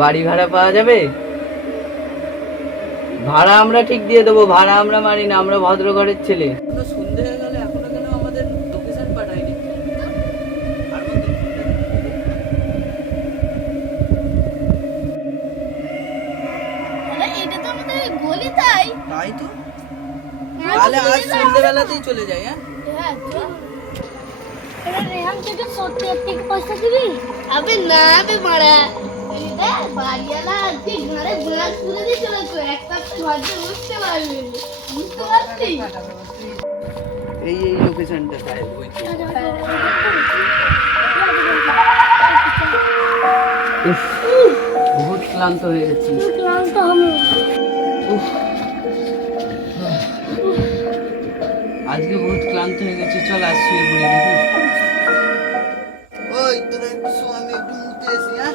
বাড়ি ভাড়া পাওয়া যাবে? ভাড়া আমরা ঠিক দিয়ে দেবো, ভাড়া আমরা মানি না, আমরা ভদ্র ঘরের ছেলে। সন্ধে হয়ে গেলে এখনো কেন আমাদের লোকেশন পাঠায়নি? আর বন্ধু, এটা তো আমাদের গলি, তাই তাই তো। তাহলে আজ সন্ধ্যেবেলাতেই চলে যাই। হ্যাঁ হ্যাঁ তো এটা রেহান থেকে সত্যি একটি পয়সা দিবি? আবে না বে মারা, এটা বাড়িওয়ালা আজকে ঘরে বাঁশ তুলে দিয়ে চলে তো একটা ঘরে বসতে পারবি, বুঝতে পারছিস? এই লোকেশনটা তাই ওই তো। উফ, বহুত ক্লান্ত হয়ে গেছি। ক্লান্ত আমি। উফ, আজকে বহুত ক্লান্ত হয়ে গেছি, চল আজ শুয়ে পড়ি নাকি? ওই তোরা একটু শো, আমি একটু মুতে আসি। হ্যাঁ